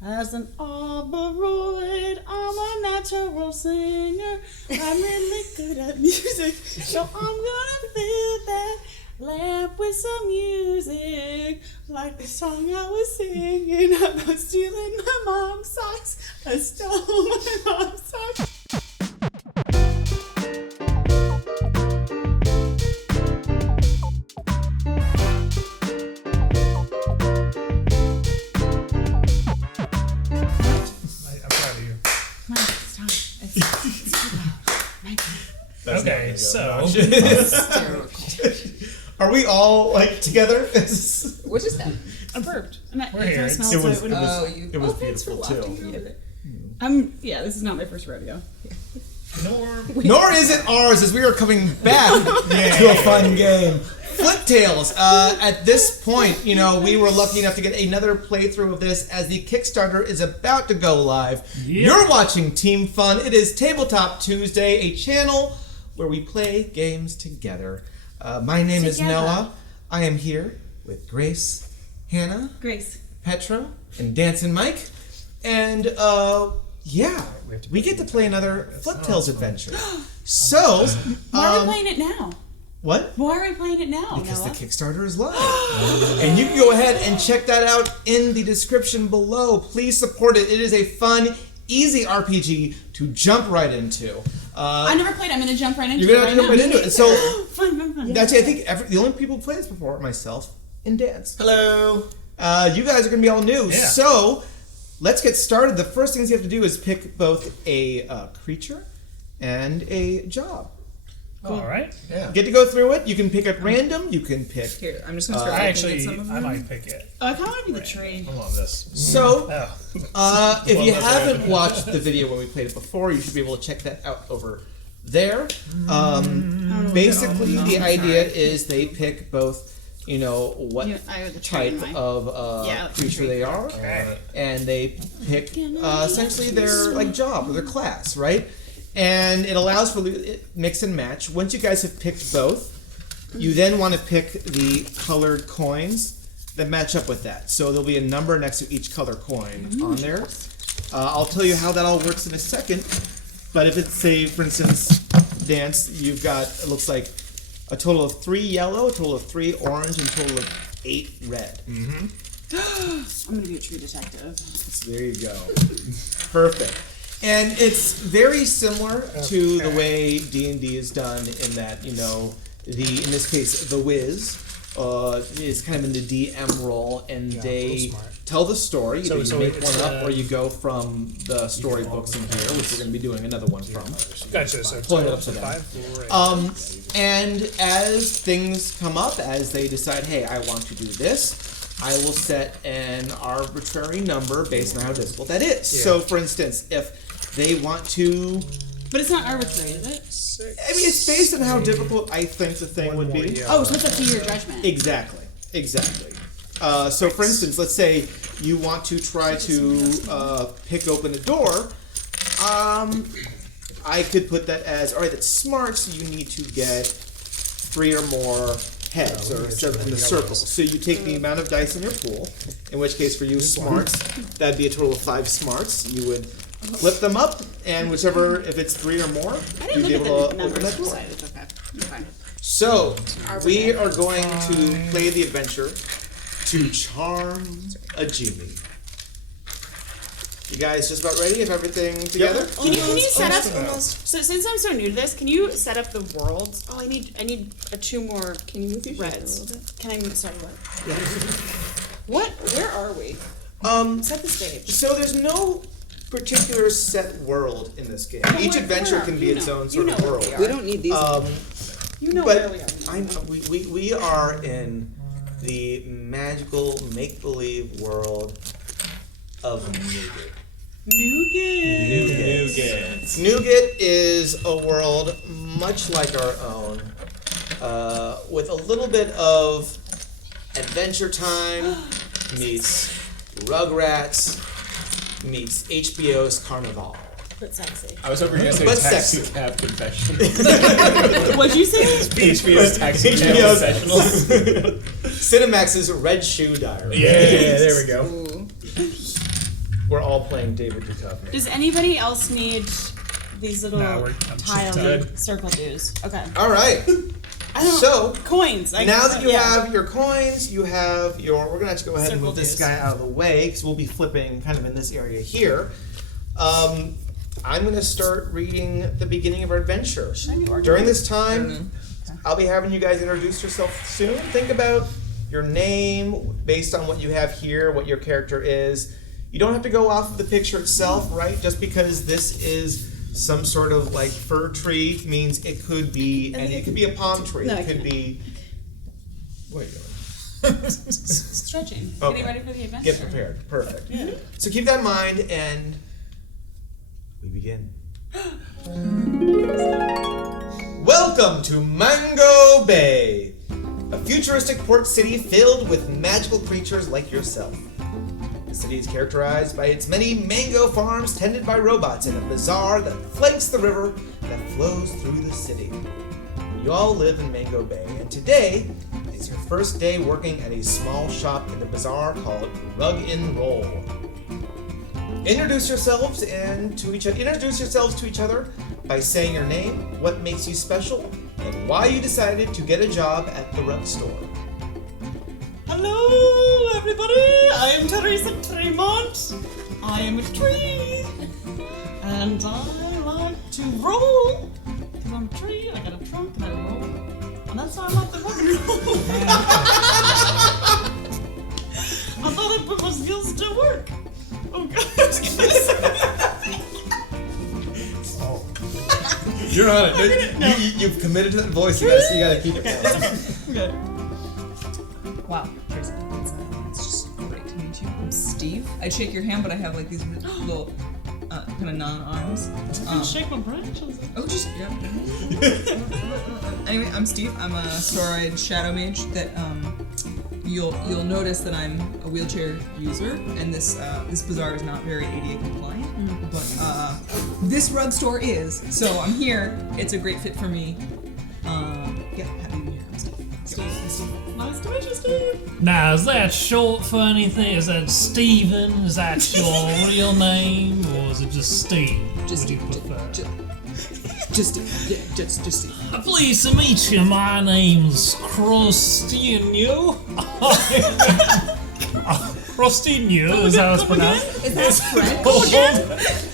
As an arboroid, I'm a natural singer. I'm really good at music, so I'm gonna fill that lamp with some music. Like the song I was singing about stealing my mom's socks. I stole my mom's socks. Okay, so are we all like together? What is that? I burped. We're here. It was beautiful too. Yeah, this is not my first rodeo. Nor is it ours, as we are coming back to a fun game. Fliptales. At this point, we were lucky enough to get another playthrough of this as the Kickstarter is about to go live. Yep. You're watching Team Fun. It is Tabletop Tuesday, a channel where we play games together. My name is Noah. I am here with Grace, Hannah, Petro, and Dancing Mike. And we get to play another Fliptales adventure. So, why are we playing it now? What? Why are we playing it now, Because Noah? the Kickstarter is live. And you can go ahead and check that out in the description below. Please support it. It is a fun, easy RPG to jump right into. I never played. I'm going to jump right into it. You're going to jump right into it. So, fun. Actually, I think the only people who played this before are myself and Dance. Hello. You guys are going to be all new. Yeah. So, let's get started. The first things you have to do is pick both a creature and a job. All right. Yeah. Get to go through it. You can pick at random. You can pick. Here, I'm just going to start looking at some of them. I might pick it. I kind of want to be the tree. I love this. So, if you Well, haven't watched the video when we played it before, you should be able to check that out over there. Basically, the idea is they pick both, what type of creature they are, Okay. and they pick essentially their job or their class, right? And it allows for mix and match. Once you guys have picked both, you then want to pick the colored coins that match up with that. So there'll be a number next to each color coin on there. I'll tell you how that all works in a second. But if it's, say, for instance, Dance, you've got, it looks like, a total of 3 yellow, a total of 3 orange, and a total of 8 red. I'm going to be a tree detective. So there you go. Perfect. And it's very similar to the way D&D is done in that, in this case, the Wiz is kind of in the DM role, and they tell the story. Either you make one up, or you go from the storybooks in here, which we're going to be doing another one from. Gotcha. So Pulling it up to them. And as things come up, as they decide, hey, I want to do this, I will set an arbitrary number based on how difficult that is. Yeah. So, for instance, if they want to... But it's not arbitrary, is it? I mean, it's based on how difficult I think the thing would be. Oh, so it's up to your judgment. Exactly. So, for instance, let's say you want to try to pick open a door. I could put that as, all right, that's smart, so you need to get 3 or more heads, or in the circle. So you take the amount of dice in your pool, in which case for you, smarts, that'd be a total of 5 smarts. You would flip them up, and whichever, if it's 3 or more, you'd be able to open that door. Okay. So, we are going to play the adventure to charm a genie. You guys just about ready? Have everything together? Can you set up? So since I'm so new to this, can you set up the worlds? Oh, I need 2 more. Can you move your reds? A little bit? Can I move? Sorry, what? Yeah. What? Where are we? Set the stage. So there's no particular set world in this game. Each adventure can be its own sort of world. We don't need these. Where we are. I know we are in the magical make-believe world of Nougat. Nougat is a world much like our own, with a little bit of Adventure Time meets Rugrats meets HBO's Carnival. But sexy. I was hoping you were going to say Taxi Cab Confessionals. What'd you say? HBO's Taxi Cab Confessionals. Cinemax's Red Shoe Diary. Yeah, there we go. Ooh. we're all playing David Duchovny. Does anybody else need these little I'm tile good. circle dues? Okay. All right. I don't So coins. now that you have your coins, you have your. We're gonna have to go ahead and Circle move this dues. guy out of the way because we'll be flipping kind of in this area here. I'm gonna start reading the beginning of our adventure. During this time, I'll be having you guys introduce yourself soon. Think about your name based on what you have here, what your character is. You don't have to go off of the picture itself, right? Just because this is some sort of like fir tree means it could be, and it could be a palm tree. No, It could be. What are you doing? Stretching. Okay. Getting ready for the adventure. Get prepared. Perfect. Yeah. So keep that in mind, and we begin. Welcome to Mango Bay, a futuristic port city filled with magical creatures like yourself. The city is characterized by its many mango farms tended by robots and a bazaar that flanks the river that flows through the city. You all live in Mango Bay, and today is your first day working at a small shop in the bazaar called Rug and Roll. Introduce yourselves to each other by saying your name, what makes you special, and why you decided to get a job at the rug store. Hello, everybody. I am Teresa Tremont. I am a tree, and I like to roll. Because I'm a tree, I got a trunk, and I roll. And that's why I like the rock and roll. I thought I'd put my skills to work. Oh, God. You're on it. You've committed to that voice. You gotta keep it going. Okay. Wow, Tracy, it's just great to meet you. I'm Steve. I'd shake your hand, but I have like these little kind of non-arms. Shake my branches. Oh, just yeah. Anyway, I'm Steve. I'm a Storid Shadow Mage. That you'll notice that I'm a wheelchair user, and this bazaar is not very ADA compliant. But this rug store is, so I'm here. It's a great fit for me. Yeah, happy to be here. I'm Steve. Nice to meet you, Steve. Now, is that short for anything? Is that Steven? Is that your real name? Or is it just Steve? Just Would you prefer? Just Steve. Pleased to meet you. My name's Crostino. Crostino is how it's pronounced. Is that French?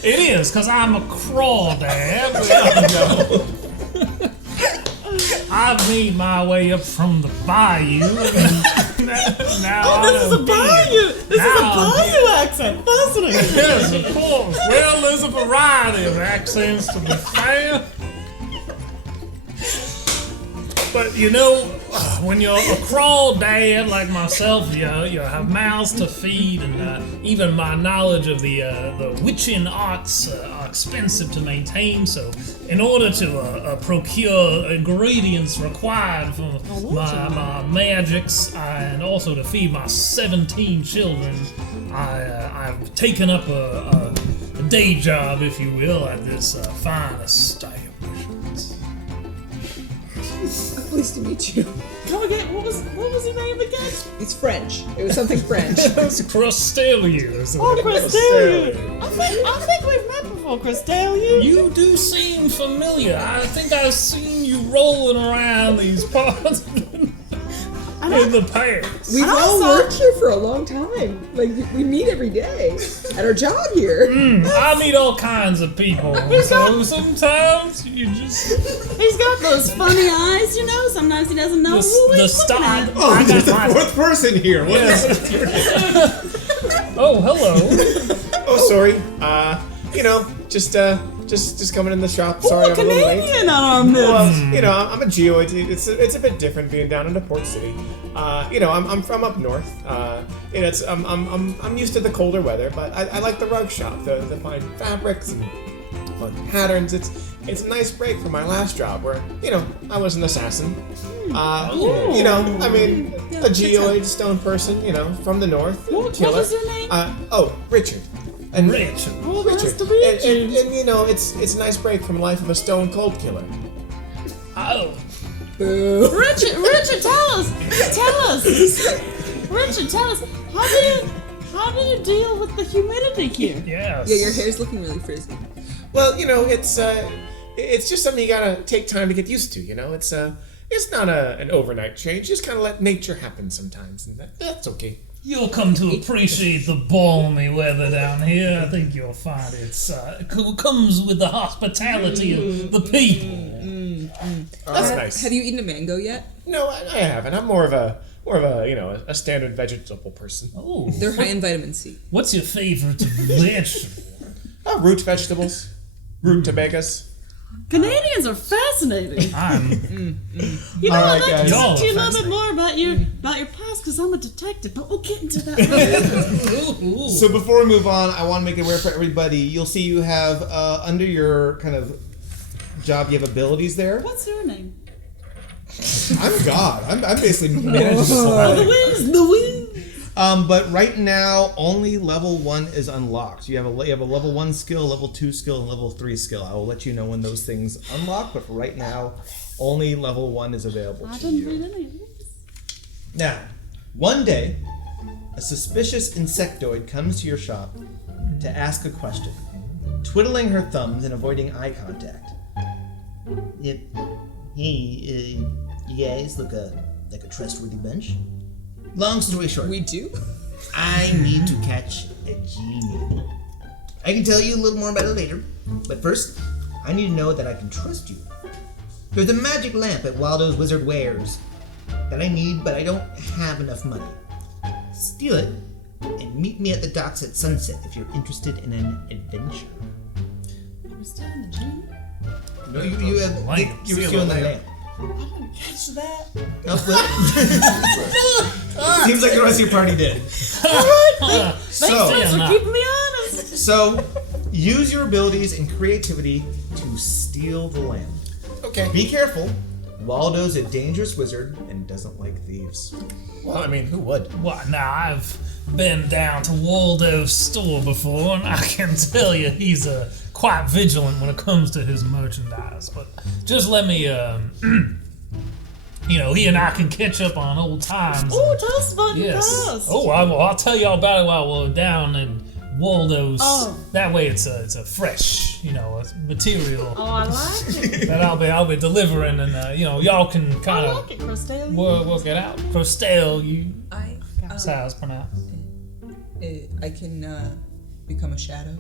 It is, because I'm a crawdad. I've made my way up from the bayou. Now This is a bayou. This is a bayou accent. Fascinating. Yes, of course. Well, there's a variety of accents to be fair. But you know, when you're a crawdad like myself, you have mouths to feed, and even my knowledge of the witching arts are expensive to maintain. So, in order to procure ingredients required for my magics and also to feed my 17 children, I've taken up a day job, if you will, at this fine establishment. Pleased to meet you. Come again. What was your name again? It's French. It was something French. It's Crostelius. Oh, Cristelia. I think we've met before, Cristelia. You do seem familiar. I think I've seen you rolling around these parts in the past. We've all worked here for a long time. Like, we meet every day at our job here. I meet all kinds of people. So sometimes you just... He's got those funny eyes, you know. Sometimes he doesn't know who he's looking at. Oh, there's a fourth person here. What is it? Oh, hello. Oh, sorry. Just coming in the shop. Sorry, I'm a little late. Canadian on our midst. Well, I'm a geoid. It's a bit different being down in the port city. I'm from up north. I'm used to the colder weather, but I like the rug shop, the fine fabrics and fun patterns. It's a nice break from my last job where I was an assassin. A geoid stone person. From the north. What was your name? Richard. And Rich. Oh, nice Richard. to meet you. And it's a nice break from the life of a stone cold killer. Oh. Richard, tell us. Richard, tell us. How do you deal with the humidity here? Yes. Yeah, your hair's looking really frizzy. Well, it's just something you gotta take time to get used to. It's not an overnight change. Just kind of let nature happen sometimes, and that's okay. You'll come to appreciate the balmy weather down here. I think you'll find it comes with the hospitality of the people. That's nice. Have you eaten a mango yet? No, I haven't. I'm more of a a standard vegetable person. Oh, They're high in vitamin C. what's your favorite vegetable? Root vegetables, root tobaccas. Canadians are fascinating. You know, All I'd right, like guys. to talk to you a Y'all are little bit more about your past because I'm a detective, but we'll get into that later. So before we move on, I want to make it aware for everybody. You'll see you have under your kind of job, you have abilities there. What's your name? I'm God. I'm basically managing this whole thing. The wind. But right now, only level 1 is unlocked. You have a level 1 skill, level 2 skill, and level 3 skill. I will let you know when those things unlock, but for right now, only level 1 is available I to didn't you. read any of these. Now, one day, a suspicious insectoid comes to your shop to ask a question, twiddling her thumbs and avoiding eye contact. Yep. Hey, you guys look like a trustworthy bunch. Long story short, We do? I need to catch a genie. I can tell you a little more about it later, but first, I need to know that I can trust you. There's a magic lamp at Waldo's Wizard Wares that I need, but I don't have enough money. Steal it, and meet me at the docks at sunset if you're interested in an adventure. Are we still in the gym? No, you have. Lamp. You're Steal stealing the the lamp. lamp. I didn't catch that. Seems like the rest of your party did. Thanks So, for keeping me honest. so, use your abilities and creativity to steal the lamp. Okay. Be careful. Waldo's a dangerous wizard and doesn't like thieves. Well, I mean, who would? What? Now, I've been down to Waldo's store before, and I can tell you he's quite vigilant when it comes to his merchandise. But just let me, he and I can catch up on old times. Oh, tell us about your Yes. past. Oh, I'll tell you all about it while we're down in Waldo's. Oh. That way, it's a fresh, material Oh, I like it. that I'll be delivering, and y'all can I kind like it, Crostale. of work it out. Crostale, that's how it's pronounced. I can become a shadow.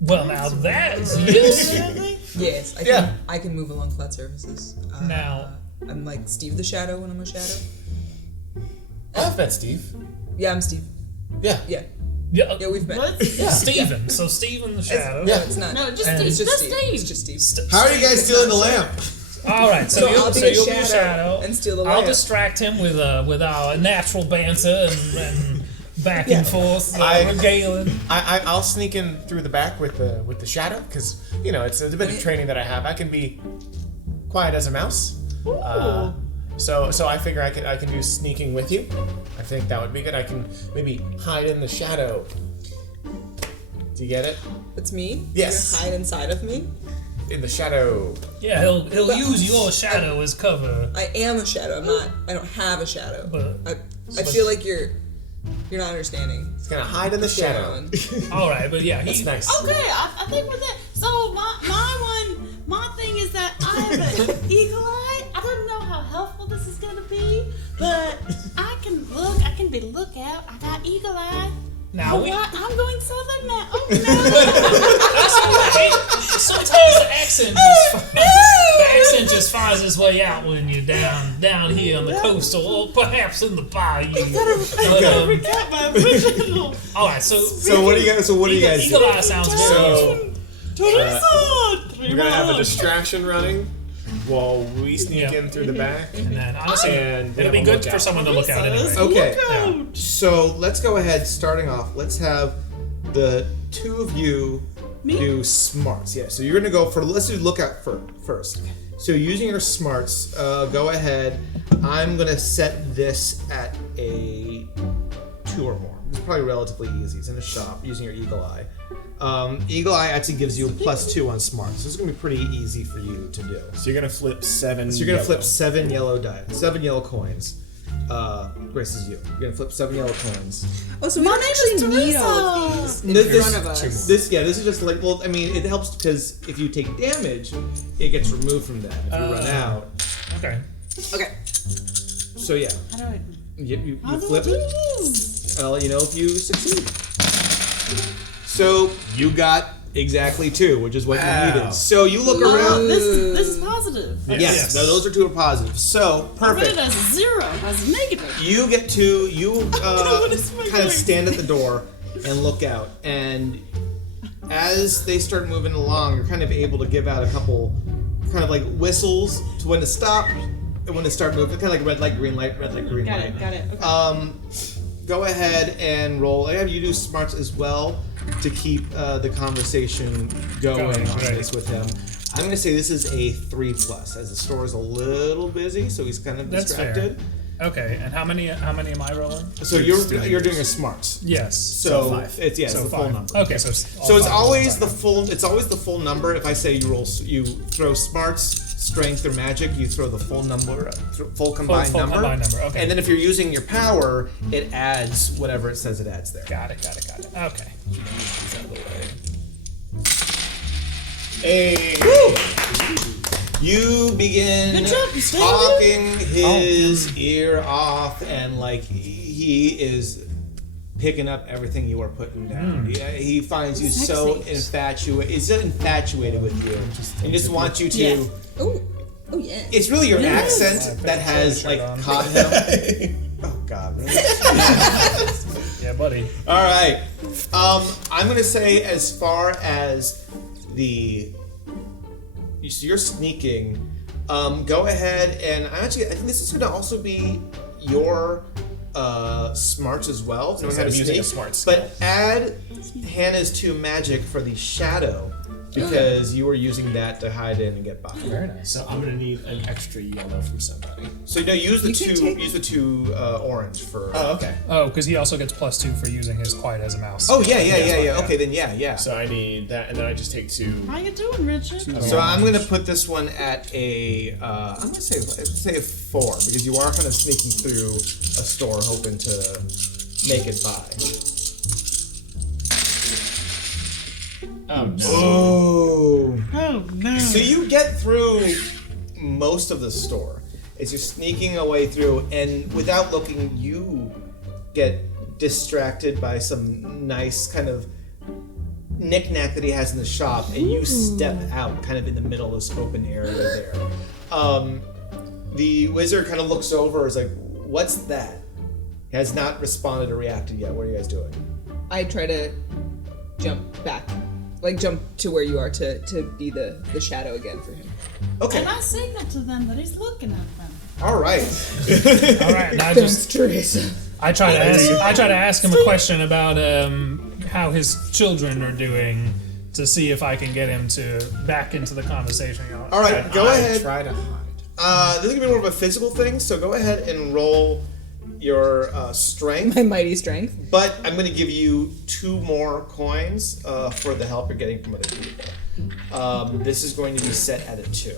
Well, now that's useful. Yes, Yeah. I can move along flat surfaces. Now- I'm like Steve the Shadow when I'm a shadow. I've met Steve. Yeah, I'm Steve. Yeah. Yeah, Yeah, we've met. What? Steven. So Steven the Shadow. No, it's not. No, just And Steve. it's just Just Steve. Steve. It's just Steve. How are you guys stealing the lamp? All right, so So you'll I'll be be a a shadow shadow and steal the I'll lamp. distract him with our natural banter and back and forth regaling. I'll sneak in through the back with the shadow because it's a bit of training that I have. I can be quiet as a mouse. So I figure I can do sneaking with you. I think that would be good. I can maybe hide in the shadow. Do you get it? It's me. Yes. You hide inside of me. In the shadow. Yeah, he'll use your shadow as cover. I am a shadow. I'm not. I don't have a shadow. But I feel like you're not understanding. It's gonna hide in the shadow. all right, but yeah, That's nice. Okay, I think with that. So my thing is that I have an eagle eye. I don't know how helpful this is gonna be, but I can be lookout. I got eagle eye. Now Oh, we what? I'm going southern now. Oh sometimes the accent just finds its way out when you're down here on the coast or perhaps in the bayou. no! Gotta recap my original. All right, so So what do you guys Eagle do? Eye sounds very So We're we're gonna have a distraction running while we sneak in through the back. And then honestly, And we it'll have be a good lookout. for someone to look out anyway. Okay. Lookout. So let's go ahead. Starting off, let's have the two of you do smarts. Yeah. So you're gonna go for. Let's do lookout first. So using your smarts, go ahead. I'm gonna set this at a 2 or more. It's probably relatively easy. It's in a shop using your eagle eye. Eagle eye actually gives you a +2 on smarts. So it's gonna be pretty easy for you to do. So you're gonna flip 7. So you're gonna flip 7 yellow die, 7 yellow coins. Grace is you. You're gonna flip 7 yellow coins. Oh, so we don't actually need all of these in front of us. This is just like, well, I mean, it helps because if you take damage, it gets removed from that. If you run out. Okay. Okay. So yeah, How do I? you How do flip I do it. this? I'll let you know if you succeed. So you got exactly 2, which is what you needed. So you look around. This is positive. Yes. No, those are 2 are positive. So I read perfect. it as a 0, as a negative. You get to What is my kind of doing? stand at the door and look out, and as they start moving along, you're kind of able to give out a couple kind of like whistles to when to stop and when to start moving. Kind of like red light, green light, red light, green light. Got it. Okay. Go ahead and roll. I have you do smarts as well to keep the conversation going on Right. this with him. I'm going to say this is a 3+, as the store is a little busy, so he's kind of That's fair. distracted. Okay, and how many am I rolling? So you're doing a smarts. Yes. So 5. it's the full 5. number. Okay, so So it's always the full. It's always the full number. If I say you throw smarts, strength, or magic, you throw the full number, full combined full number. combined number, okay. And then if you're using your power, it adds whatever it says it adds there. Got it. Okay. It's out of the way. Hey. You begin Good job, you stayed talking his ear off, and like he is picking up everything you are putting down. Yeah, he finds you so infatuated. He's so infatuated with you, and just wants you to. Yeah. Oh yeah. It's really your Yes. accent that has like on. caught him. Oh God, really? Yeah, buddy. All right. I'm gonna say as far as you're sneaking. Go ahead and I think this is gonna also be your smarts as well. So I'm using a smart but add Hannah's 2 magic for the shadow because you were using that to hide in and get by. Very nice. So I'm gonna need an extra yellow from somebody. So no, use the You can 2. take- Use the 2 orange for. Oh, okay. Oh, because he also gets +2 for using his quiet as a mouse. Oh yeah. Okay, then yeah. So I need that, and then I just take 2. How you doing, Richard? So I'm gonna put this one at a. I'm gonna say a 4 because you are kind of sneaking through a store hoping to make it by. Oh. Oh no. So you get through most of the store as you're sneaking away through, and without looking, you get distracted by some nice kind of knick-knack that he has in the shop, and you step out kind of in the middle of this open area there. The wizard kind of looks over, is like, "What's that?" He has not responded or reacted yet. What are you guys doing? I try to jump back, like jump to where you are to be the shadow again for him. Okay. And I signal to them that he's looking at them. All right. All right. And I try to ask him a question about how his children are doing to see if I can get him to back into the conversation. You know, All right. Go ahead. Try to hide. This is gonna be more of a physical thing, so go ahead and roll your strength. My mighty strength. But I'm going to give you 2 more coins for the help you're getting from other people. This is going to be set at a 2.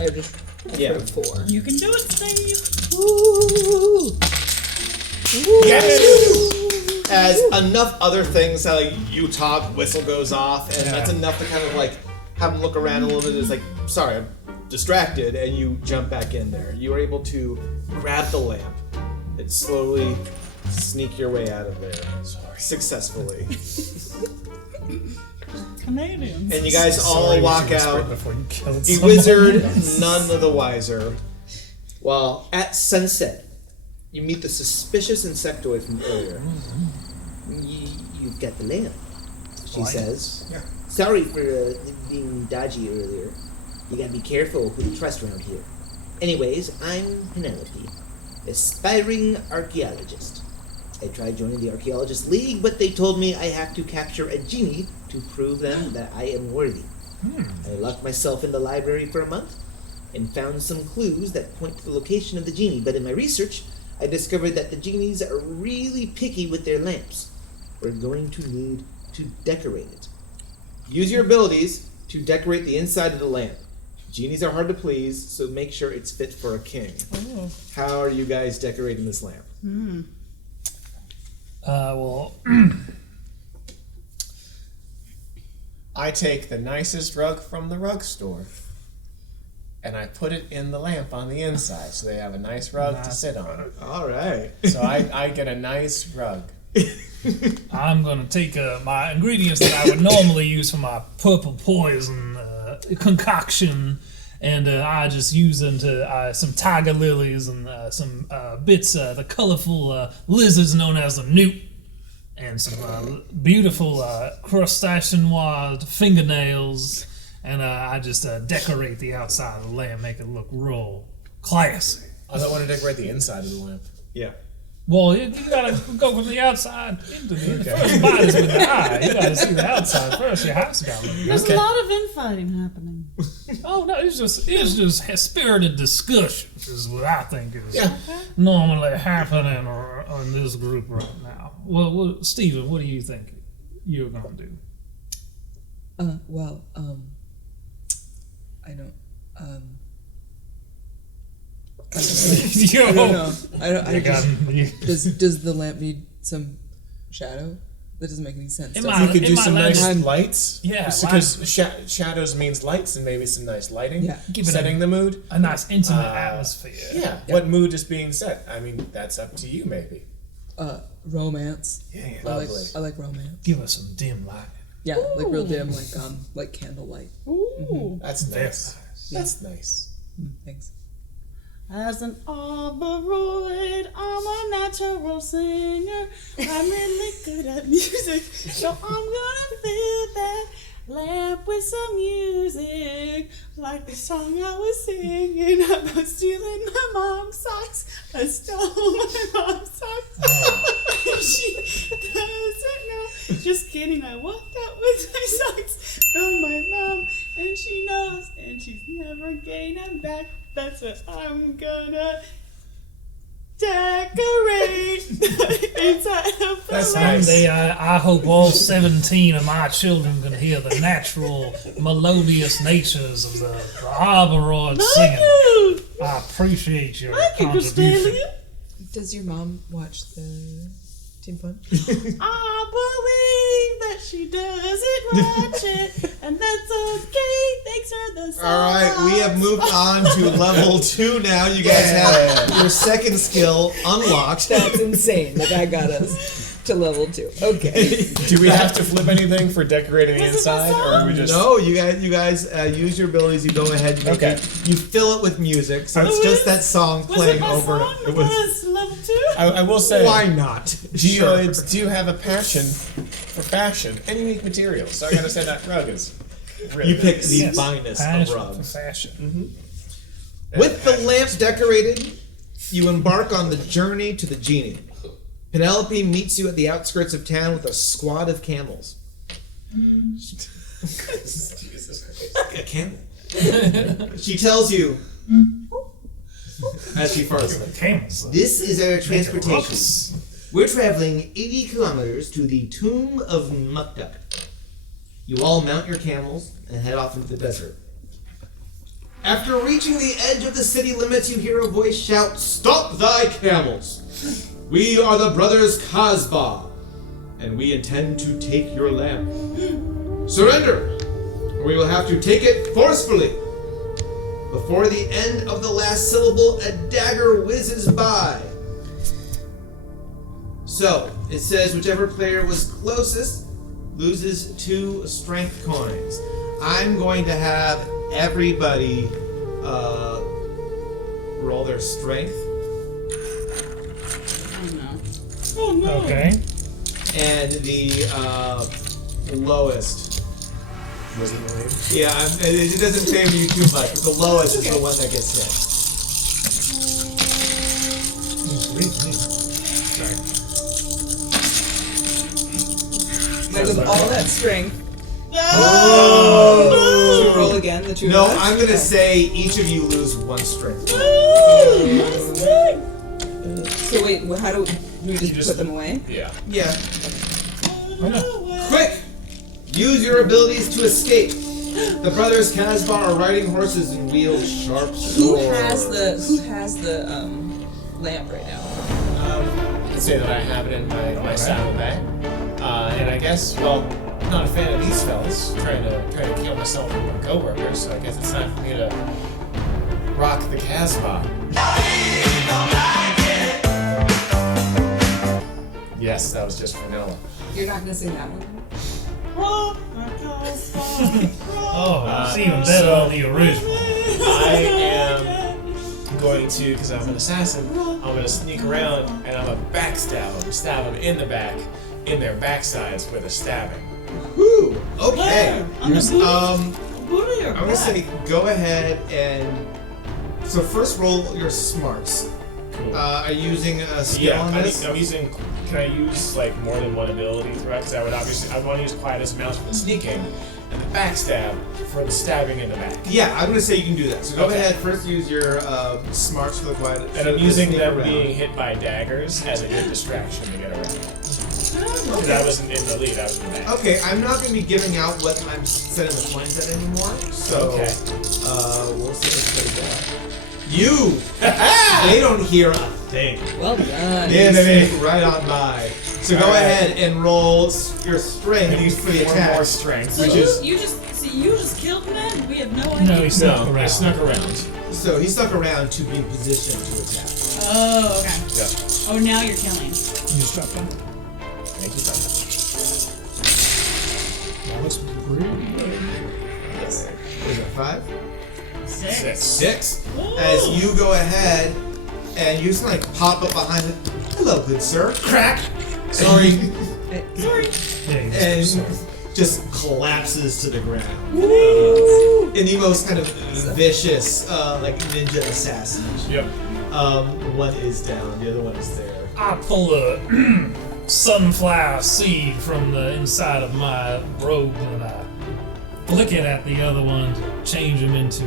I just Yeah. put a 4. You can do it, Steve. Ooh. Yes! As enough other things, like you talk, whistle goes off, and that's enough to kind of like have them look around a little bit. It's like, sorry, I'm distracted, and you jump back in there. You are able to grab the lamp and slowly sneak your way out of there successfully. Canadians. And you guys all Sorry, walk you whispered out. before you killed The someone. wizard, none of the wiser. Well, at sunset, you meet the suspicious insectoid from earlier. You've got the lamp, she says. Yeah. Sorry for being dodgy earlier. You gotta be careful who you trust around here. Anyways, I'm Penelope, aspiring archaeologist. I tried joining the Archaeologist League, but they told me I have to capture a genie to prove them that I am worthy. I locked myself in the library for a month and found some clues that point to the location of the genie, but in my research, I discovered that the genies are really picky with their lamps. We're going to need to decorate it. Use your abilities to decorate the inside of the lamp. Genies are hard to please, so make sure it's fit for a king. Oh. How are you guys decorating this lamp? Well, I take the nicest rug from the rug store and I put it in the lamp on the inside so they have a nice rug to sit on. All right. So I get a nice rug. I'm gonna take my ingredients that I would normally use for my purple poison concoction, and I just use them to some tiger lilies and some bits, the colorful lizards known as the newt, and some beautiful crustacean-wise fingernails, and I just decorate the outside of the lamp, make it look real classy. I don't want to decorate the inside of the lamp. Yeah. Well, you gotta go from the outside into the first bite is with the eye. You gotta see the outside first. Your house got me. There's a lot of infighting happening. Oh no, it's just spirited discussion is what I think is normally happening in this group right now. Well, Stephen, what do you think you're gonna do? I don't. Yo, I don't know. I you got just, does the lamp need some shadow? That doesn't make any sense. It does might- You could do might some let nice us- lights. Yeah, Just because shadows means lights and maybe some nice lighting. Yeah. Give it Setting the mood. a nice intimate atmosphere. Yeah. What mood is being set? I mean, that's up to you maybe. Romance. Yeah, Lovely. I like romance. give us some dim light. Yeah, like real dim, like candlelight. Ooh. That's nice. Nice. That's nice. Thanks. As an arboroid, I'm a natural singer. I'm really good at music, so I'm gonna fill that lamp with some music. Like the song I was singing about stealing my mom's socks. I stole my mom's socks. She doesn't know. Just kidding, I walked out with my socks from my mom, and she knows, and she's never getting them back. That's what I'm gonna decorate inside of the That's lamp. nice. Someday I hope all 17 of my children can hear the natural, melodious natures of the arboroid singing. Thank you! I appreciate your Thank you, contribution. Christelia. Does your mom watch the Team Fun? I believe that she doesn't watch it, and that's okay. Thanks for the song. All right, we have moved on to level 2 now. You guys have your second skill unlocked. That's insane that I got us to level 2. Okay. Do we have to flip anything for decorating the Was it the inside, or are we just? No, you guys use your abilities. You go ahead and make Okay. it. You fill it with music, so it's Was just it- that song Was playing it my over. song? It Was level 2? I will say. Why not? Geoids do have a passion for fashion and unique materials, so I gotta say that rug is really You pick nice. the Yes, finest of passion for rugs. fashion. With the lamp decorated, you embark on the journey to the genie. Penelope meets you at the outskirts of town with a squad of camels. Jesus Christ. A camel. She tells you, as she farts, Camels. this is our transportation. Rocks. We're traveling 80 kilometers to the Tomb of Mukduk. You all mount your camels and head off into the desert. After reaching the edge of the city limits, you hear a voice shout, "Stop thy camels! We are the brothers Kazba, and we intend to take your lamp. Surrender, or we will have to take it forcefully." Before the end of the last syllable, a dagger whizzes by. So, it says whichever player was closest loses 2 strength coins. I'm going to have everybody roll their strength. Oh no. Okay. And the lowest. Yeah, it doesn't favor you too much, but the lowest is the one that gets hit. Out of all that strength. Oh! Should we roll again? The 2 No, of us? I'm gonna say each of you lose 1 strength. So wait, how do we just put them away? Yeah. Yeah. Quick! Use your abilities to escape. The brothers Casbah are riding horses and wield sharp swords. Who has the lamp right now? You can say that I have it in my saddlebag. And I guess, well, I'm not a fan of these fellas trying to kill myself and my coworkers, so I guess it's time for me to rock the Casbah. Yes, that was just vanilla. You're not gonna sing that one. Oh, it's even better than the original. I am going to, because I'm an assassin, I'm going to sneak around and I'm going to backstab them, stab them in the back, in their backsides with a stabbing. Woo! Okay. On the booty. Booty or I'm gonna say go ahead and so first roll your smarts. Cool. Are you using a skill on this? I'm using. Can I use like more than one ability throughout? Because I want to use quiet as a mouse for the sneaking, and the backstab for the stabbing in the back. Yeah, I'm gonna say you can do that. So go Okay. ahead, first use your smarts for the quiet. And I'm using them being hit by daggers as a good distraction to get around. Because I wasn't in the lead, I was in the back. Okay, I'm not gonna be giving out what I'm setting the points at anymore. So Okay. We'll see what that. You! They don't hear a thing. Well done. They sneak right on by. So go ahead and roll your strength for the One attack. more strength, So which you, is you just killed him, and we have no idea. No, he snuck I around. snuck around. So he stuck around to be in position to attack. Oh, okay. Yeah. Oh, now you're killing. You just dropped one. Thank you so That looks pretty good. Is it 5? much. 6. 6. Ooh. As you go ahead and you just like pop up behind him. Hello, good sir. Crack. Sorry. Sorry. Yeah, you And just, just collapses to the ground. Woo. In the most kind of vicious, like ninja assassin. Yep. One is down, the other one is there. I pull a sunflower seed from the inside of my robe and I flick it at the other one to change him into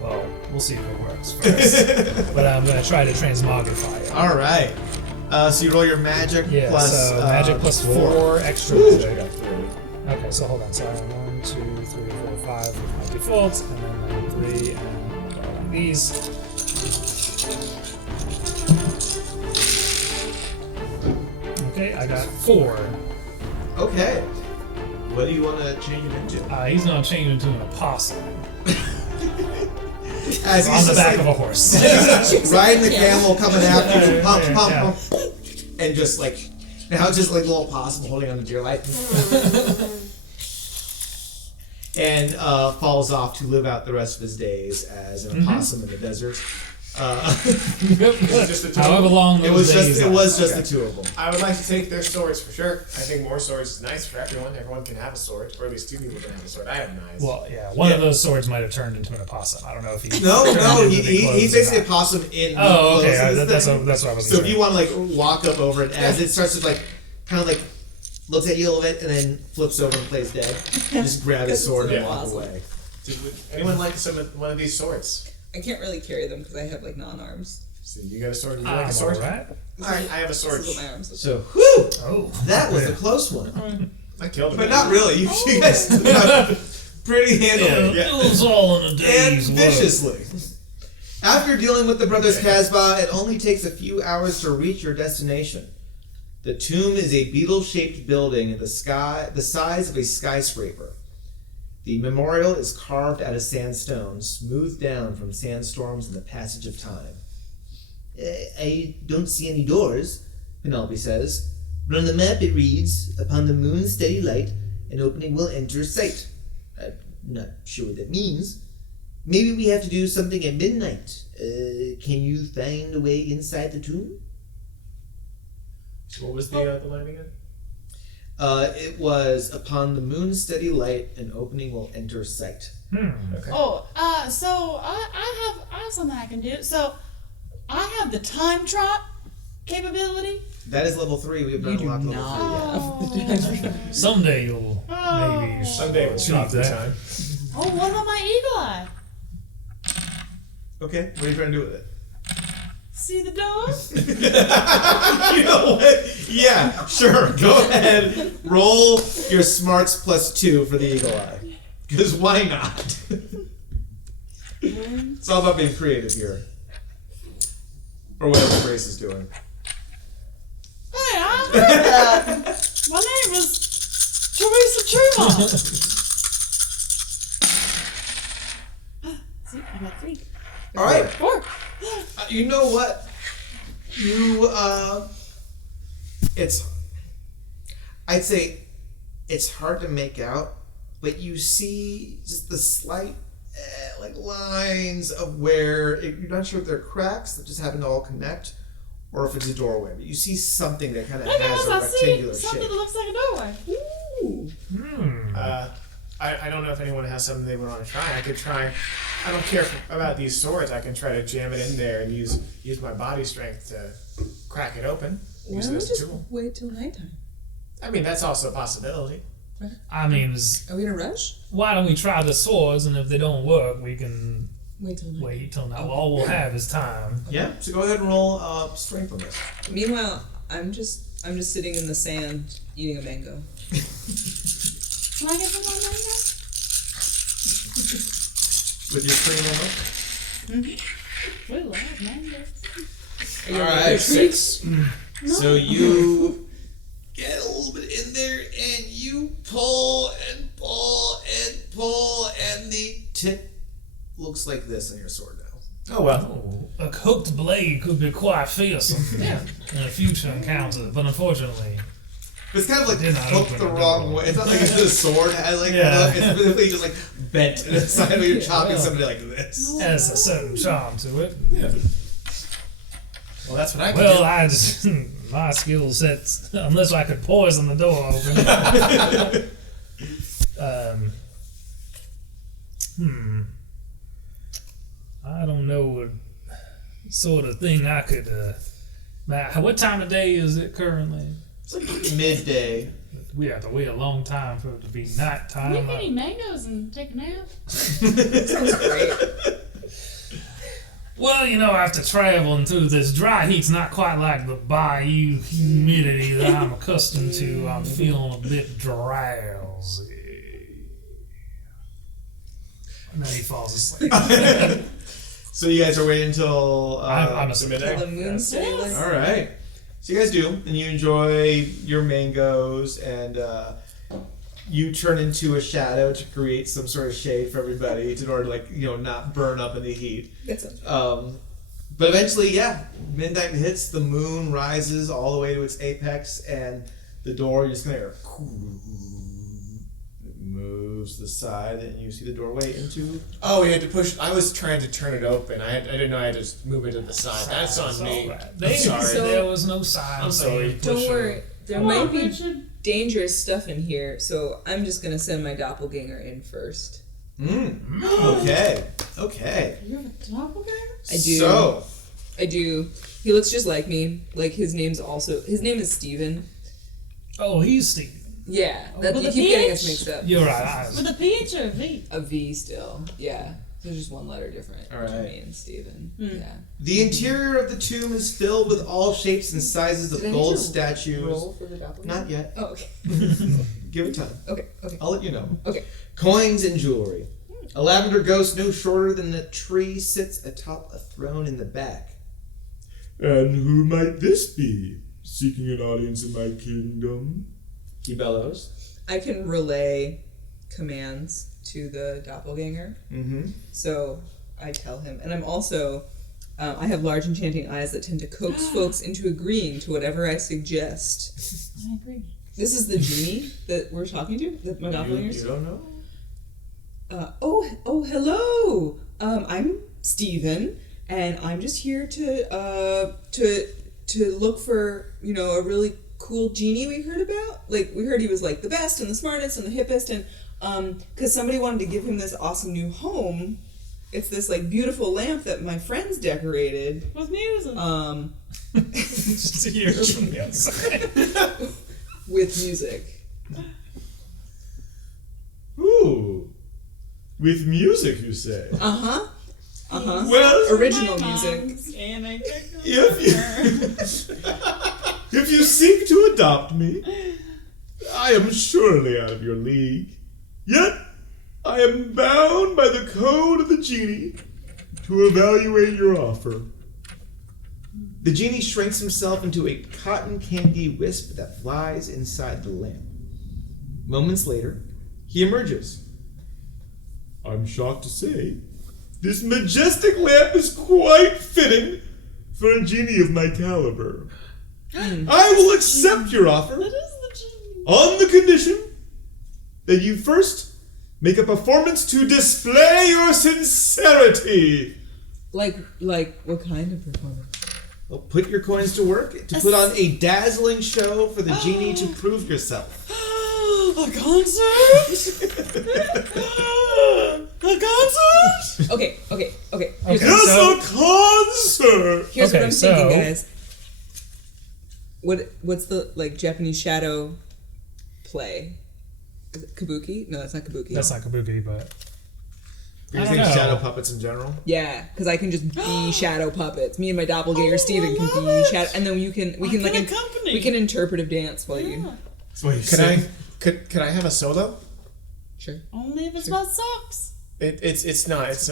well, we'll see if it works first. But I'm going to try to transmogrify it. All right. So you roll your magic Yeah, plus so magic plus 4 extra. I got 3. Okay, so hold on. So I have 1, 2, 3, 4, 5 with my defaults, and then I have 3, and go like these. Okay, I got 4. Okay. What do you want to change him into? He's gonna change into an opossum As on he's the just back like, of a horse. riding the camel, coming after you, pump, Yeah, pump, yeah. pump, and just like now, just like a little possum holding on to dear life, and falls off to live out the rest of his days as an opossum in the desert. Just the two. However long It those was days just are. the two of them. I would like to take their swords for sure. I think more swords is nice for everyone. Everyone can have a sword, or at least 2 people can have a sword. I have knives. Well, yeah, one of those swords might have turned into an opossum. I don't know if he. No, turned into the he's clothes or basically a not. possum in. Oh, the okay. clothes of this That's thing. what I was. So if you want to like walk up over it as it starts to like kind of like looks at you a little bit and then flips over and plays dead, just grab his sword and Yeah. walk away. Would anyone like one of these swords? I can't really carry them because I have like non-arms. So you got a sword? Would you like a sword? Alright. Alright, I have a sword. This is what my arms look So whew, Oh, that was yeah. a close one, I killed him. but not really. You guys took it out pretty handily. It was all in a And day's work. viciously. After dealing with the brothers Casbah, it only takes a few hours to reach your destination. The tomb is a beetle-shaped building in the size of a skyscraper. The memorial is carved out of sandstone, smoothed down from sandstorms and the passage of time. I don't see any doors, Penelope says, but on the map it reads, upon the moon's steady light, an opening will enter sight. I'm not sure what that means. Maybe we have to do something at midnight. Can you find a way inside the tomb? What was the line again? It was, upon the moon's steady light, an opening will enter sight. Okay. Oh, so I have something I can do. So I have the time trap capability. That is level 3. We have not You do unlocked level 3 yet. Oh, Someday you'll maybe. Someday we'll achieve stop the that. time. oh, what about my eagle eye? Okay, what are you trying to do with it? See the door? You know what? Yeah, sure. Go ahead. Roll your smarts plus 2 for the eagle eye. Because why not? It's all about being creative here. Or whatever Grace is doing. Hey, I heard that. My name is Teresa Tremont. See, I got 3. All right. 4. You know what? I'd say it's hard to make out, but you see just the slight like lines of where you're not sure if they're cracks that just happen to all connect, or if it's a doorway. But you see something that kind of Look, has guys, a I rectangular see something shape. that looks like a doorway. Ooh. I don't know if anyone has something they would want to try. I could try. I don't care about these swords. I can try to jam it in there and use my body strength to crack it open. Why Use don't we it as a just tool. wait till nighttime? I mean, that's also a possibility. I mean, Are we in a rush? why don't we try the swords, and if they don't work, we can Wait till night. wait till now. All we'll have is time. Yeah. So go ahead and roll strength on this. Meanwhile, I'm just sitting in the sand eating a mango. Can I get some more mango? With your cream milk. We love mangoes. All right, 6. So you get a little bit in there, and you pull and pull and pull, and the tip looks like this on your sword now. Oh well. Oh, a hooked blade could be quite fearsome Yeah. in a future encounter, but unfortunately, It's kind of like Did not hooked open the the wrong door. way. It's not like the sword has like Yeah. a hook. It's really just like bent to the side where you're chopping somebody like this. has a certain charm to it. Well, that's what I can Well, do. I just, my skill sets, unless I could poison the door open. I don't know what sort of thing I could. What time of day is it currently? It's like midday. We have to wait a long time for it to be nighttime. We can eat mangoes and take a nap. Sounds great. Well, after traveling through this dry heat's not quite like the bayou humidity that I'm accustomed to. I'm feeling a bit drowsy. And then he falls asleep. So you guys are waiting until I'm It's a asleep. midday. The moon sailor. all right. So you guys do, and you enjoy your mangoes, and you turn into a shadow to create some sort of shade for everybody in order to not burn up in the heat. That sounds But eventually, midnight hits, the moon rises all the way to its apex, and the door, you're just gonna hear, it moves to the side, and you see the doorway into. Oh, we had to push. I was trying to turn it open. I didn't know I had to just move it to the side. That's on me. I'm sorry. There was no sign. I'm sorry. Don't worry. There Come might on, be Richard. dangerous stuff in here, so I'm just gonna send my doppelganger in first. Okay. You have a doppelganger? I do. So, I do. He looks just like me. Like his name is Steven. Oh, he's Steve. Yeah, that With you a keep getting us PH? mixed up. You're right. With a PH or a V? A V still. Yeah. There's just one letter different All right. between me and Steven. Yeah. the interior of the tomb is filled with all shapes and sizes of Did I need gold to statues. Roll for the doppelganger? Not yet. Oh, okay. Give it time. Okay. I'll let you know. Okay. Coins and jewelry. A lavender ghost no shorter than a tree sits atop a throne in the back. And who might this be, seeking an audience in my kingdom? He bellows. I can relay commands to the doppelganger. Mm-hmm. So I tell him, and I'm also, I have large enchanting eyes that tend to coax folks into agreeing to whatever I suggest. I agree. This is the genie that we're talking to, that my doppelgangers. You don't know? Hello. I'm Steven, and I'm just here to look for a really cool genie we heard about. Like we heard he was like the best and the smartest and the hippest, and because somebody wanted to give him this awesome new home. It's this like beautiful lamp that my friends decorated. With music. Just hear from the outside. With music. Ooh, with music, you say? Uh-huh. Well, Original music. And I if you seek to adopt me, I am surely out of your league. Yet, I I am bound by the code of the genie to evaluate your offer. The genie shrinks himself into a cotton candy wisp that flies inside the lamp. Moments later, he emerges. I'm shocked to say, this majestic lamp is quite fitting for a genie of my caliber. I will accept your offer That is the genie. on the condition that you first make a performance to display your sincerity. Like what kind of performance? Well, put your coins to work to put on a dazzling show for the genie to prove yourself. A concert? A concert? Okay. Okay, Yes, so- a concert! Here's Okay, what I'm so- thinking, guys. What's the Japanese shadow play? Is it kabuki? No, that's not kabuki. That's not kabuki, but You I think don't know. shadow puppets in general? Yeah, because I can just be shadow puppets. Me and my doppelganger Steven can love be it. shadow, and then we can can like accompany. we can interpretive dance while you. Yeah. That's what you Could I have a solo? Sure. Only if it's about socks. It's not. It's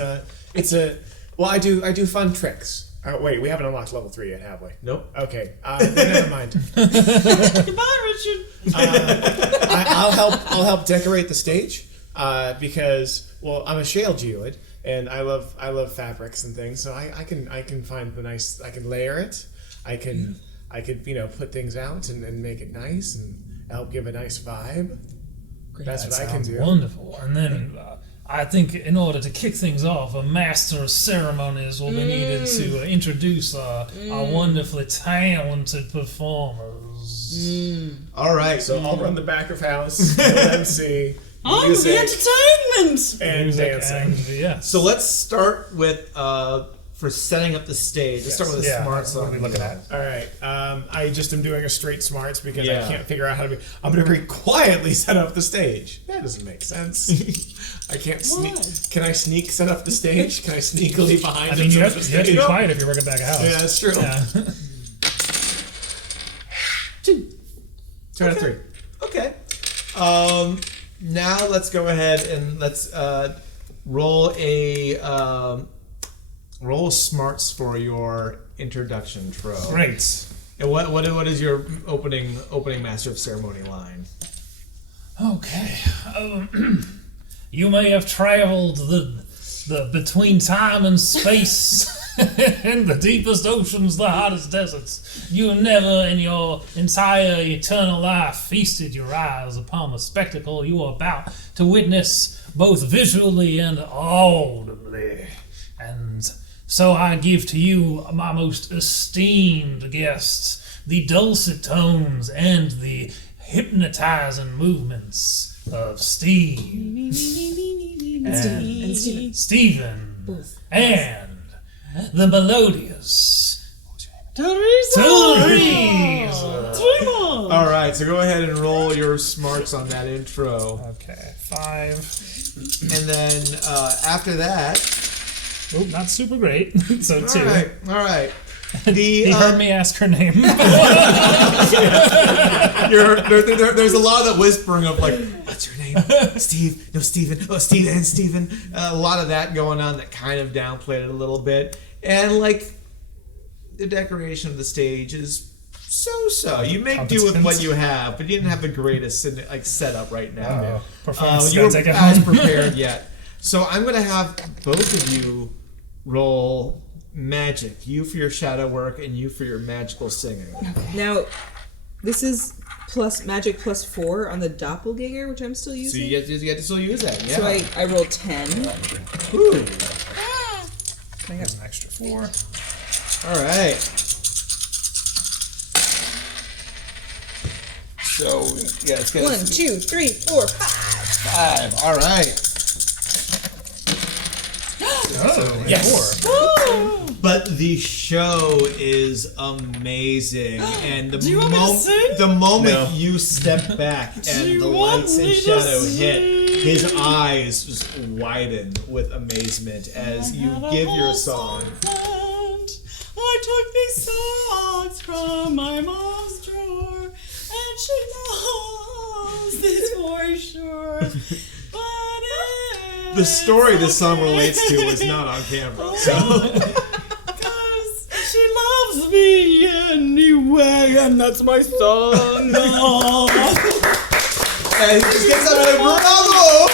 a. Well, I do fun tricks. Wait, we haven't unlocked level 3 yet, have we? Nope. Okay. Never mind. Goodbye, Richard. I'll help decorate the stage because I'm a shale geoid and I love fabrics and things, so I can find the nice. I can layer it. I could put things out and make it nice and help give a nice vibe. That's that what I can sounds do. wonderful. And then I think in order to kick things off, a master of ceremonies will be needed to introduce our wonderfully talented performers. All right. So I'll run the back of house, MC, I'm the music, entertainment. and Music dancing. and yes. So let's start with for setting up the stage. Let's start with a Yeah, smart what song. are we looking at? All right. I just am doing a straight smarts because Yeah. I can't figure out how to. I'm going to very quietly set up the stage. That doesn't make sense. I can't sneak. Why? Can I sneak set up the stage? Can I sneakily behind? I him mean, you set have, up the you have to be stage? quiet if you're working back a house. Yeah, that's true. Yeah. 2 out of 3. Okay. Now let's go ahead and let's roll smarts for your introduction, Tro. Great. And what is your opening master of ceremony line? Okay. You may have traveled the between time and space in the deepest oceans, the hottest deserts. You never in your entire eternal life feasted your eyes upon the spectacle you are about to witness, both visually and audibly. And so I give to you, my most esteemed guests, the dulcet tones and the hypnotizing movements of Steve And Steven. Stephen Both. and the melodious Teresa. All right, so go ahead and roll your smarts on that intro, Okay, 5. and then after that, Oh, not super great. So 2. all right. He heard me ask her name. There's a lot of that whispering of like, what's your name? Steve? No, Steven. Oh, Steve and Steven. A lot of that going on that kind of downplayed it a little bit. And like, the decoration of the stage is so. You make do with what you have, but you didn't have the greatest like setup right now. Performance You gotta weren't take it as home. prepared yet. So I'm going to have both of you roll magic. You for your shadow work and you for your magical singing. Now, this is magic plus 4 on the doppelganger, which I'm still So using. you get to still use that, yeah. So I rolled 10. Ooh. I got an extra 4. All right. So yeah, it's good. 1, 2, 3, 4, 5. 5. All right. Oh, Yes. But the show is amazing, and Do you want me to sing? the moment No. you step back and you the want lights and me to shadow hit, sing? his eyes just widen with amazement as you give your song. I took these songs from my mom's drawer, and she knows this for sure. But the story this song relates to is not on camera. So Because she loves me anyway, and that's my song. and he just gets up and bravo!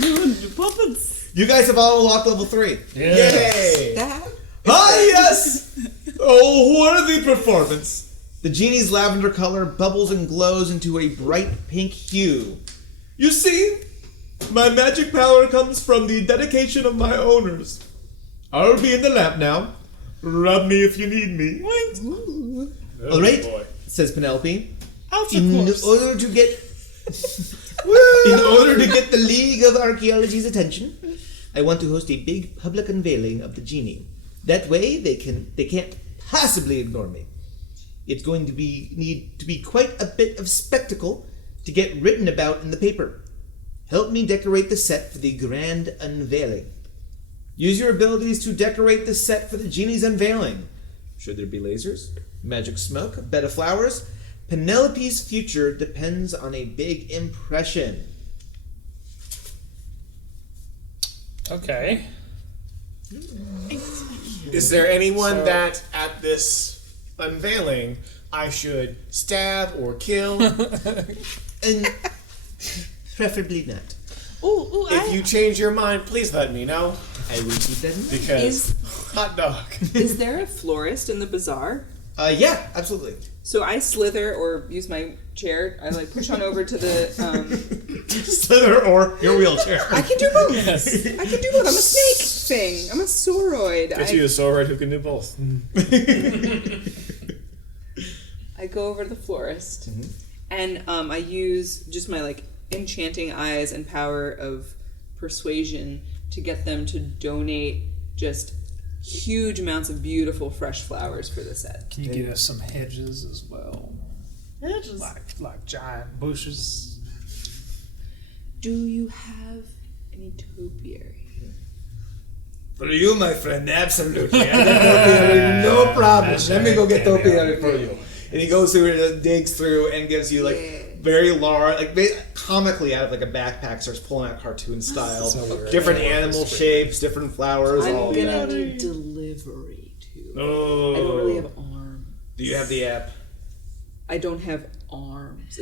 Doing the puppets. You guys have all unlocked level 3. Yes. Yay! That Ah, yes! Oh, worthy performance. The genie's lavender color bubbles and glows into a bright pink hue. You see, my magic power comes from the dedication of my owners. I'll be in the lamp now. Rub me if you need me. All right, says Penelope. In order to get the League of Archaeology's attention, I want to host a big public unveiling of the genie. That way, they can't possibly ignore me. It's going to need to be quite a bit of spectacle to get written about in the paper. Help me decorate the set for the grand unveiling. Use your abilities to decorate the set for the genie's unveiling. Should there be lasers, magic smoke, a bed of flowers? Penelope's future depends on a big impression. Okay. Is there anyone that at this unveiling I should stab or kill? And preferably not. Ooh, If you change your mind, please let me know. I will keep that in mind. Because hot dog. is there a florist in the bazaar? Yeah, absolutely. So I slither or use my chair. I like push on over to the. Slither or your wheelchair. I can do both. I can do both. I'm a snake thing. I'm a sauroid. Get you a sword who can do both. I go over to the florist, and I use just my like enchanting eyes and power of persuasion to get them to donate just huge amounts of beautiful fresh flowers for the set. Can you get us some hedges as well? Hedges. Like giant bushes? Do you have any topiary? For you, my friend, absolutely. I get topiary, no problem. Let me go get topiary for you. And he goes through and digs through and gives you like very large, like comically out of like a backpack, starts pulling out cartoon style, different animal shapes, different flowers. I'm all gonna that. need delivery too. Oh. I don't really have arms. Do you have the app? I don't have arms.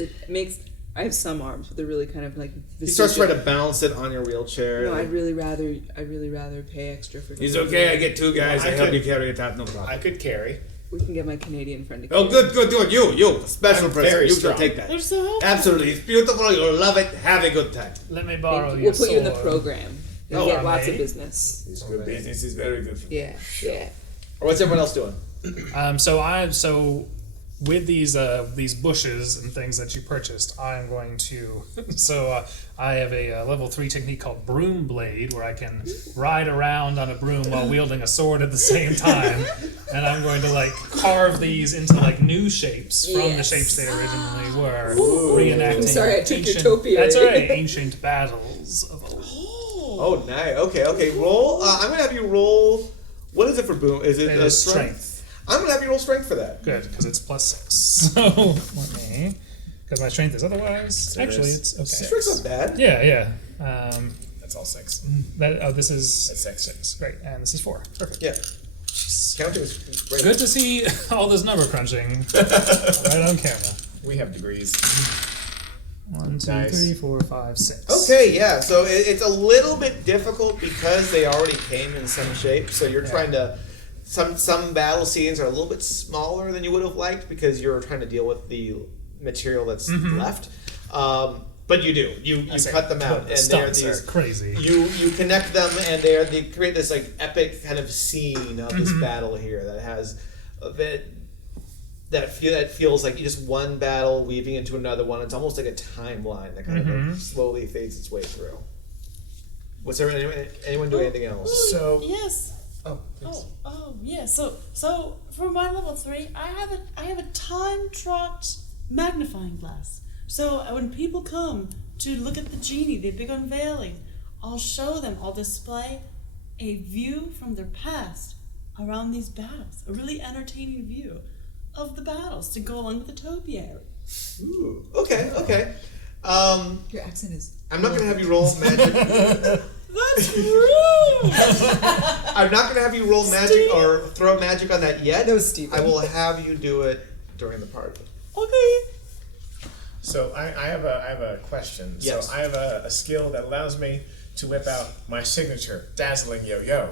I have some arms, but they're really kind of like. He starts trying to balance it on your wheelchair. No, I'd really rather pay extra for. He's okay. I get 2 guys. Well, I I help could- you carry it out. No problem. I could carry. We can get my Canadian friend to. Oh, good. Do it. You, special I'm person. very You strong. can take that. They're so helpful. Absolutely, it's beautiful. You'll love it. Have a good time. Let me borrow your We'll put you in the sword. program. You Oh, get lots of me? business. It's good business. Is very good. For Yeah, yeah. Or what's everyone else doing? So with these bushes and things that you purchased, I'm going to. I have a level 3 technique called Broom Blade, where I can ride around on a broom while wielding a sword at the same time, and I'm going to like carve these into like new shapes from the shapes they originally were, reenacting. I'm sorry, I took your ancient, topiary. That's all right. Ancient battles of old. Oh, nice. Okay. Roll. I'm gonna have you roll. What is it for boom? Is it It is strength. I'm gonna have you roll strength for that. Good, because it's +6. So let me, because my strength is otherwise. Actually, it's okay. Strength's not bad. Yeah. That's all 6. This is That's 6. great, and this is 4. Perfect. Yeah. Counting is great. Good to see all this number crunching right on camera. We have degrees. 1, 2, Nice. 3, 4, 5, 6. Okay, yeah. So it's a little bit difficult because they already came in some shape. So you're trying to. Some battle scenes are a little bit smaller than you would have liked because you're trying to deal with the material that's left. But you do. You cut them out, and they're Stunts these are crazy. You connect them, and they create this like epic kind of scene of this battle here that has a bit that feels like just one battle weaving into another one. It's almost like a timeline that kind of like slowly fades its way through. What's there? Anyone do anything else? So Yes. oh, please. Yeah. So for my level 3, I have a time-tracked magnifying glass. So when people come to look at the genie, the big unveiling, I'll show them. I'll display a view from their past around these battles. A really entertaining view of the battles to go along with the topiary. Ooh. Okay. Your accent is. I'm not gonna have you roll magic. That's rude. I'm not gonna have you roll magic or throw magic on that yet. That was Steven. I will have you do it during the party. Okay. So I have a question. Yes. So I have a skill that allows me to whip out my signature dazzling yo-yo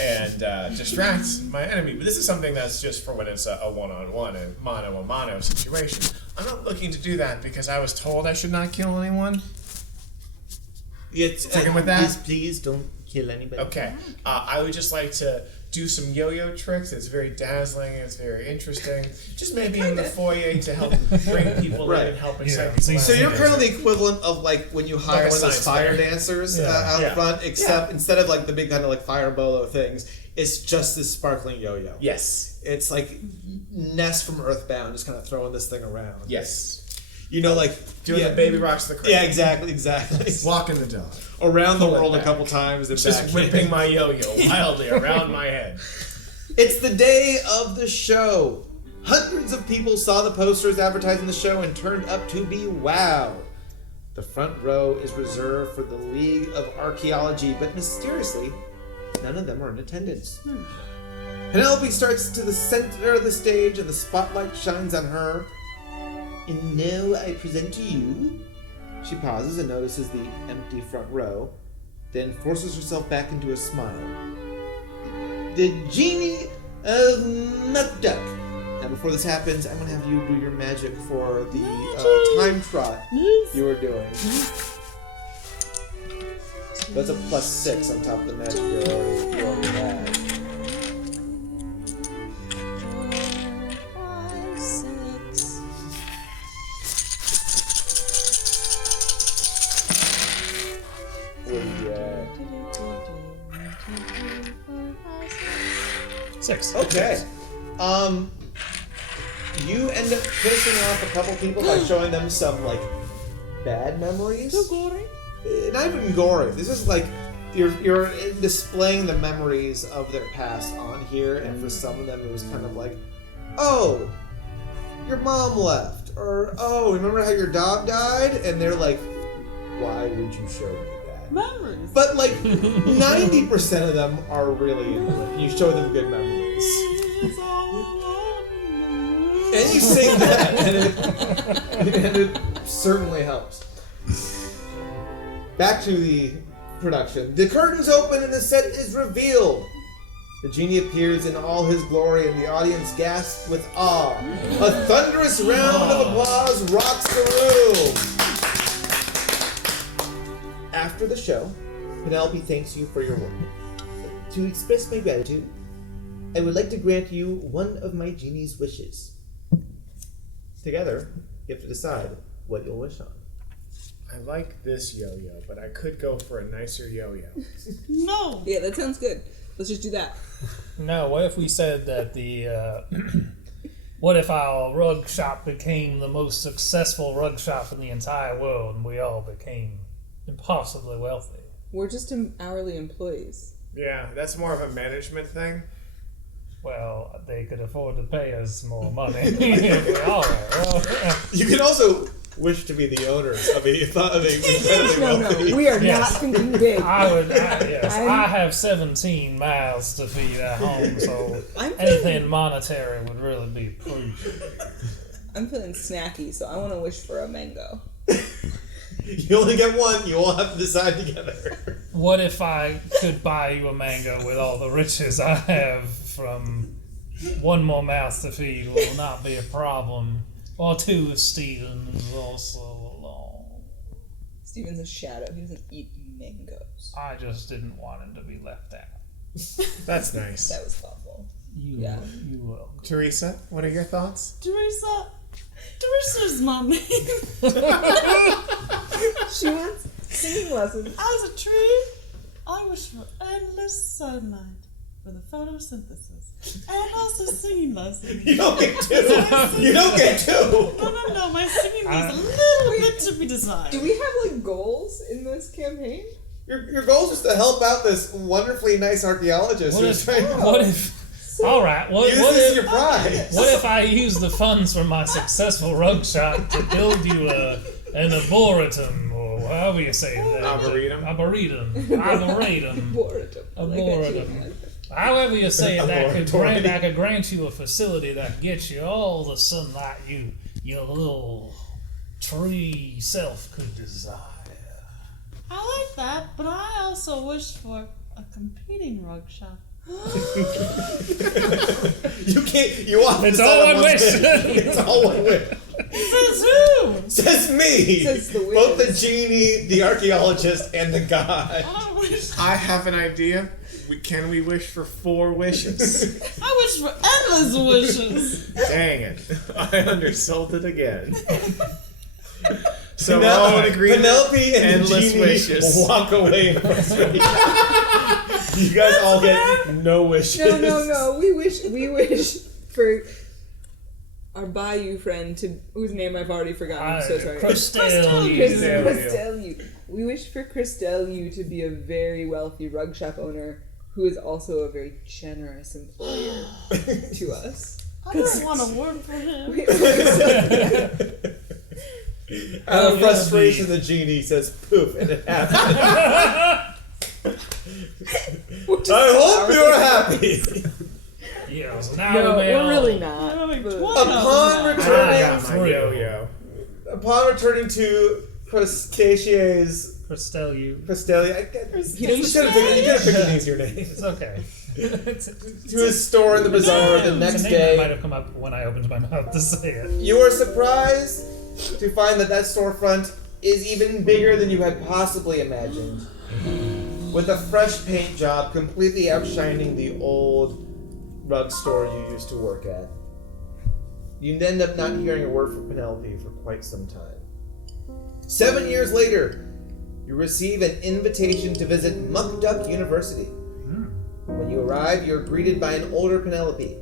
and distract my enemy. But this is something that's just for when it's a one-on-one and mano-a-mano situation. I'm not looking to do that because I was told I should not kill anyone. Sticking with that? Please don't kill anybody. Okay. I would just like to do some yo-yo tricks. It's very dazzling. It's very interesting. Just maybe in the foyer to help bring people in and help excite people. So you're kind of the equivalent of like when you hire Like a one of those science fire fair. dancers out front, except instead of like the big kind of like fire bolo things, it's just this sparkling yo-yo. Yes. It's like Ness from Earthbound, just kind of throwing this thing around. Yes. You know, like Doing the baby rocks the cradle. Yeah, exactly. Walking the dog. Around the Pull it world a back. couple times. And Just back. whipping my yo-yo wildly around my head. It's the day of the show. Hundreds of people saw the posters advertising the show and turned up to be wowed. The front row is reserved for the League of Archaeology, but mysteriously, none of them are in attendance. Penelope starts to the center of the stage and the spotlight shines on her. And now I present to you. She pauses and notices the empty front row, then forces herself back into a smile. The genie of Muck-Duck. Now, before this happens, I'm going to have you do your magic for the time trot you were doing. That's a +6 on top of the magic you already had. 5, 6. What are you at? 6. Okay. You end up pissing off a couple people by showing them some, like, bad memories. So gory. Not even gory. This is like you're displaying the memories of their past on here, and for some of them it was kind of like, oh, your mom left, or oh, remember how your dog died? And they're like, why would you show me that? Memories. But like 90% of them are really you show them good memories. It's all alone. And you sing that, and it certainly helps. Back to the production. The curtains open and the set is revealed. The genie appears in all his glory and the audience gasps with awe. A thunderous round of applause rocks the room. After the show, Penelope thanks you for your work. To express my gratitude, I would like to grant you one of my genie's wishes. Together, you have to decide what you'll wish on. I like this yo-yo, but I could go for a nicer yo-yo. No. Yeah, that sounds good. Let's just do that. No, what if we said that what if our rug shop became the most successful rug shop in the entire world and we all became impossibly wealthy? We're just hourly employees. Yeah, that's more of a management thing. Well, they could afford to pay us more money if we all were. Well, You can also wish to be the owners of a incredibly No, wealthy. we are Yes. not thinking big. I have 17 mouths to feed at home, so I'm anything monetary would really be approved. I'm feeling snacky, so I want to wish for a mango. You only get one. You all have to decide together. What if I could buy you a mango with all the riches I have from one more mouth to feed will not be a problem. Or two if Steven is also along. Steven's a shadow. He doesn't eat mangoes. I just didn't want him to be left out. That's nice. That was thoughtful. You will. Teresa, what are your thoughts? Teresa's my name. She wants singing lessons. As a tree, I wish for endless sunlight for the photosynthesis and also singing lessons. You don't get two. You don't get two. No. My singing needs a little bit to be desired. Do we have like goals in this campaign? Your goal is to help out this wonderfully nice archaeologist who's trying to What if? All right. What use this as if? your prize. What if I use the funds from my successful rug shop to build you an arboretum, or however you say that. Arboretum. Arboretum. Arboretum. However you say it, that could grant you a facility that gets you all the sunlight your little tree self could desire. I like that, but I also wish for a competing rug shop. You can't. You want. It's all one wish. It's all one wish. Says who? Says me. Says the wish. Both the genie, the archaeologist, and the guy. I wish. I have an idea. Can we wish for 4 wishes? I wish for endless wishes. Dang it. I undersold it again. So we're all in agreement. Penelope and endless the genie wishes. walk away in frustration. You guys all get no wishes. No. We wish for our Bayou friend whose name I've already forgotten. I'm so sorry. Christelle. We wish for Christelle to be a very wealthy rug shop owner who is also a very generous employer to us. I don't want to work for him. Out of frustration, the genie says poof, and it happens. I hope you're happy. Yeah, so now No, we may we're all- really not. Upon returning to Crustacea's Christelle. you could have picked an easier name. It's okay. To his store in the bazaar the next It's a name that might day. have come up when I opened my mouth to say it. You are surprised to find that storefront is even bigger than you had possibly imagined. With a fresh paint job completely outshining the old rug store you used to work at. You end up not hearing a word from Penelope for quite some time. 7 years later, you receive an invitation to visit Muck Duck University. When you arrive, you're greeted by an older Penelope.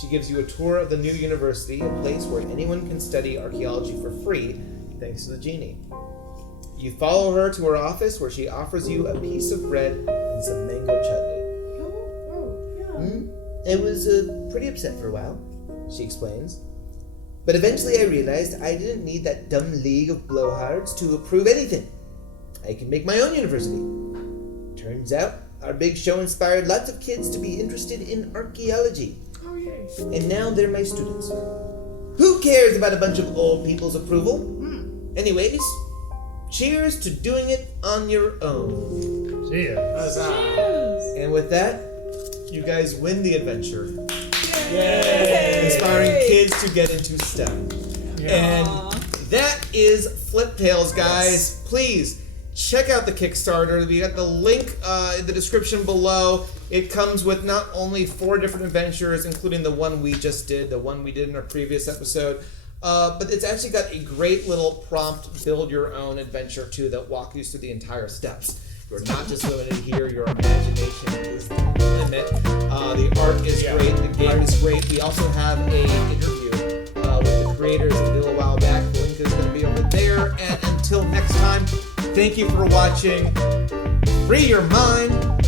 She gives you a tour of the new university, a place where anyone can study archaeology for free, thanks to the genie. You follow her to her office, where she offers you a piece of bread and some mango chutney. I was pretty upset for a while, she explains. But eventually I realized I didn't need that dumb league of blowhards to approve anything. I can make my own university. Turns out, our big show inspired lots of kids to be interested in archaeology. Oh, yay. And now they're my students. Who cares about a bunch of old people's approval? Anyways, cheers to doing it on your own. See ya. Cheers. And with that, you guys win the adventure. Yay! Inspiring kids to get into STEM. And that is Fliptales, guys. Please check out the Kickstarter. We got the link in the description below. It comes with not only 4 different adventures, including the one we just did, the one we did in our previous episode, but it's actually got a great little prompt, build your own adventure too, that walks you through the entire steps. You're not just limited here, your imagination is the limit. The art is great, the game is great. We also have an interview with the creators a little while back. The link is going to be over there. And until next time, thank you for watching. Free your mind.